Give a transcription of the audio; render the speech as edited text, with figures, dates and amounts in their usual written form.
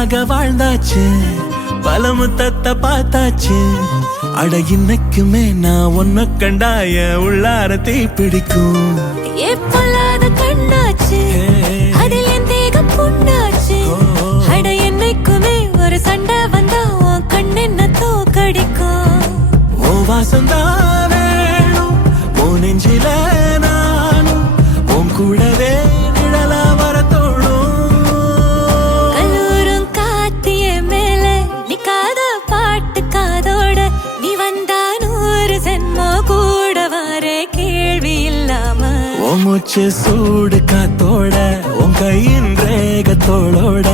உனக்காக வாழ்ந்தாச்சு, பல முத்தத்தை பார்த்தாச்சு. அட இன்னைக்குமே நான் உன்னை கண்டாய உள்ளார தீ பிடிக்கும். எப்பொல்லாத கண்ணாச்சு, அதில் என் தேகம் புண்ணாச்சு. அட என்னைக்குமே ஒரு சண்டை வந்தா உன் கண்ணென்ன தோக்கடிக்கும். ஓ வாசந்தான் வேணும், ஓ நெஞ்சில நானும் உன் கூடவே நிழலா வர தோணும். கல்லூரும் காத்திய மேல நிக்காத பாட்டு காதோட, நீ வந்தா 100 ஜென்மோ கூட வர கேள்வி இல்லாம. ஓ மூச்சு சூடு காத்தோட, உன் கையின் ரேகத்தோளோட